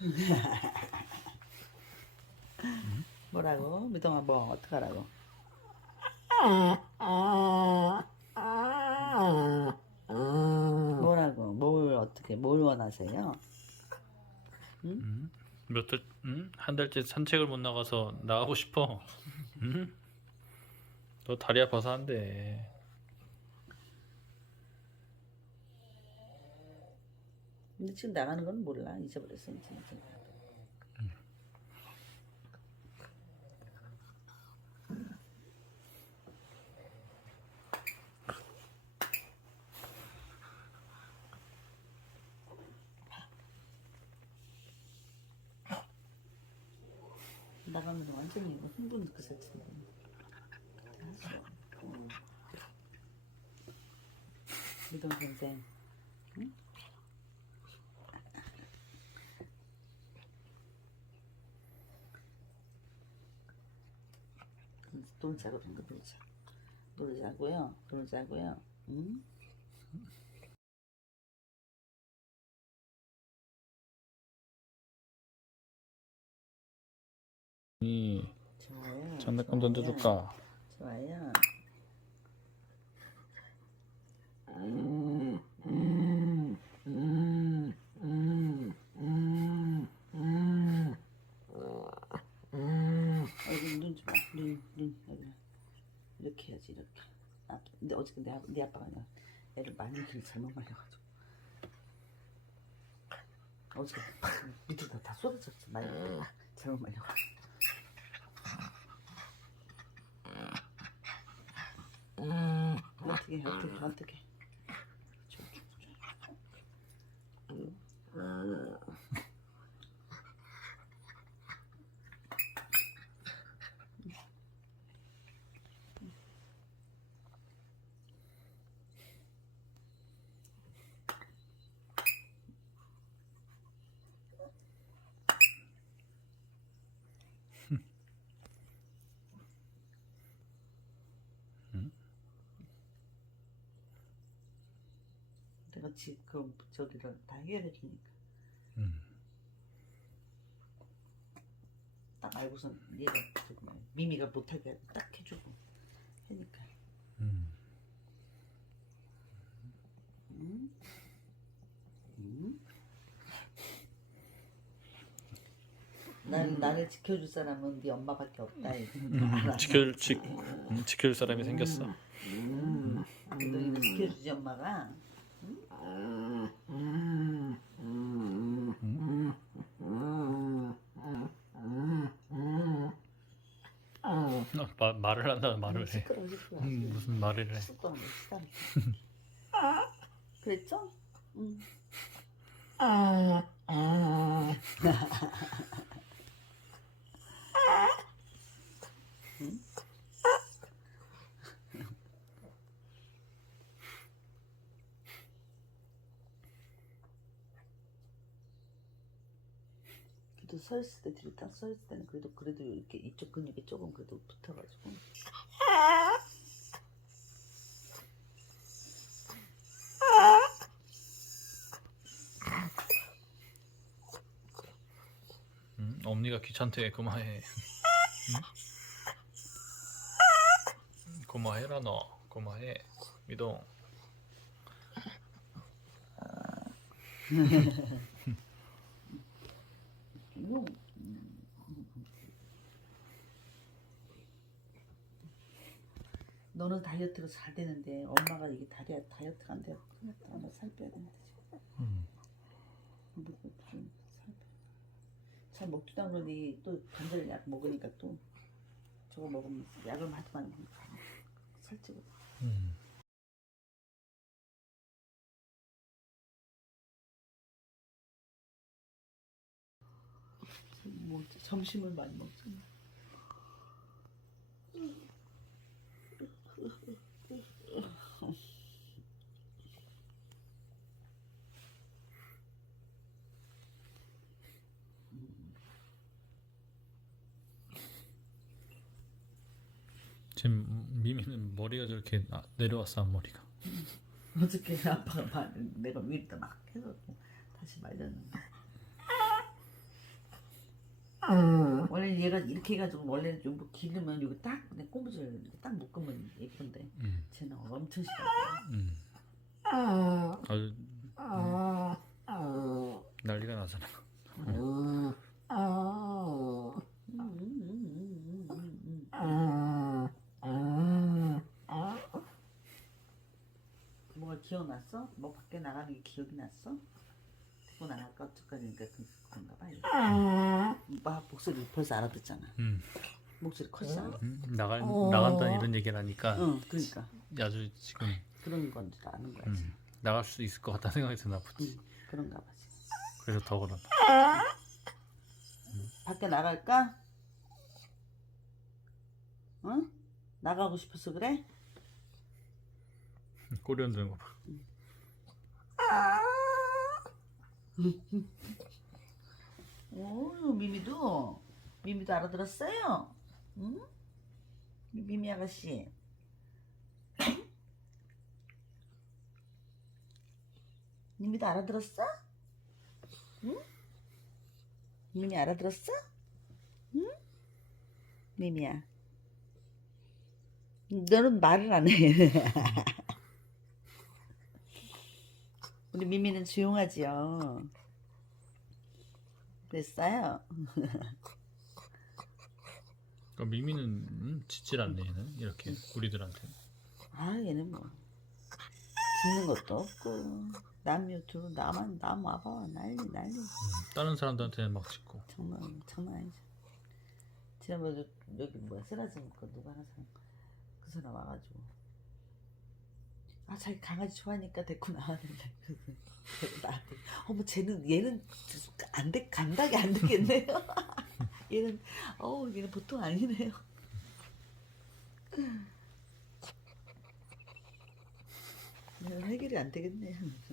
뭐라고? 미동아 뭐 어떡하라고? 뭐라고? 뭘 어떻게 뭘 원하세요? 몇 달, 응? 한 달째 산책을 못 나가서 나가고 싶어. 응? 너 다리 아파서 안 돼. 근데 지금 나가는 건 몰라 잊어버렸어 이제. 나가면 완전히 흥분 그 자체인데. 알았어. 응. 미동 선생. 놀자고 그런 거 놀자. 놀자고요. 놀자고요. 응? 이 좋아요. 장난감 좋아요. 던져줄까? 좋아요. 여기 눈 좀 봐. 눈, 눈, 여기. 이렇게 해야지, 이렇게. 아, 근데 어저께 내, 아- 네 아빠가 나 애를 말리기를 잘못 말려가지고. 어저께 밑에다 다 쏟아졌어, 말려. 잘못 말려가지고. 어떻게, 어떻게, 어떻게. 내가 지금 저기를 다 해결해 주니까. 음. 딱 알고선 얘가 저기 뭐야, 미미가 못하게 딱 해주고 하니까. 음. 응? 응? 난 나를 지켜줄 사람은 네 엄마밖에 없다. 이거 알아. 지켜줄 지, 음, 지켜줄 사람이 생겼어. 너 이거 지켜주지 엄마가. 어, 마, 말을 한다 말을 해. 시끄러워 시끄러워. 음, 무슨 말을 해. 시끄러워 시끄러워. 그랬죠? 응. 그래도 서 있을 때 뒤로 딱 서 있을 때는 그래도 그래도 이렇게 이쪽 근육이 조금 그래도 붙어가지고 음, 엄니가 귀찮대 그만해. 응? 그만해라 너. 그만해. 미동. 음. 너는 다이어트가 잘 되는데 엄마가 이게 다리 다이어트가 안 돼. 큰일 났다. 나살 빼야 되는데 지금. 음. 뭐, 무슨 살 빼. 잘 먹지도 않으니 또 관절 약 먹으니까 또 저거 먹으면 약을 하지만 살찌고. 음. 점심을 많이 먹잖아. 지금 미미는 머리가 저렇게 나- 내려왔어 앞머리가. 어저께 아빠가 말, 내가 위에다 막 해서 다시 말렸는데 원래 얘가 이렇게 해가지고 원래는 좀 기르면 여기 딱 그냥 꼬부절 이렇게 딱 묶으면 예쁜데 음, 쟤는 엄청 싫어. 음. 아주 난리가 나잖아. 음, 음, 음, 음, 음, 음. 뭐가 기억났어? 뭐 밖에 나가는 게 기억이 났어? 듣고 나갈까 어떡하니까 그런가 봐. 이거. 막 목소리 벌써 알아듣잖아. 음, 목소리 커지잖아. 음, 나가 나간다는 이런 얘기를 하니까 응, 그러니까 아주 지금 그런 건지 아는 거지. 음, 나갈 수 있을 것 같다는 생각이 드나 보지. 응, 그런가 봐지. 그래서 더 그러나. 밖에 나갈까? 응? 나가고 싶어서 그래? 꼬리 흔드는 거 봐. 오, 미미도 미미도 알아들었어요? 응? 미미 아가씨. 응? 미미도 알아들었어? 응? 미미 알아들었어? 응? 미미야. 너는 말을 안 해. 우리 미미는 조용하지요. 됐어요. 그러니까 미미는 음, 짖질 않네 얘는 이렇게 우리들한테. 아 얘는 뭐 짖는 것도 없고 남이 두고 나만 남 와봐 난리 난리 음, 다른 사람들한테는 막 짖고. 장난 장난 아니죠. 지난번에 여기 뭐야 쓰러진 거 누가 하나 그 사람 와가지고 아 자기 강아지 좋아하니까 나왔는데 그래서 나한테 어머 쟤는 얘는 안돼 감당이 안 되겠네요. 얘는 어 얘는 보통 아니네요. 얘는 해결이 안 되겠네. 하면서.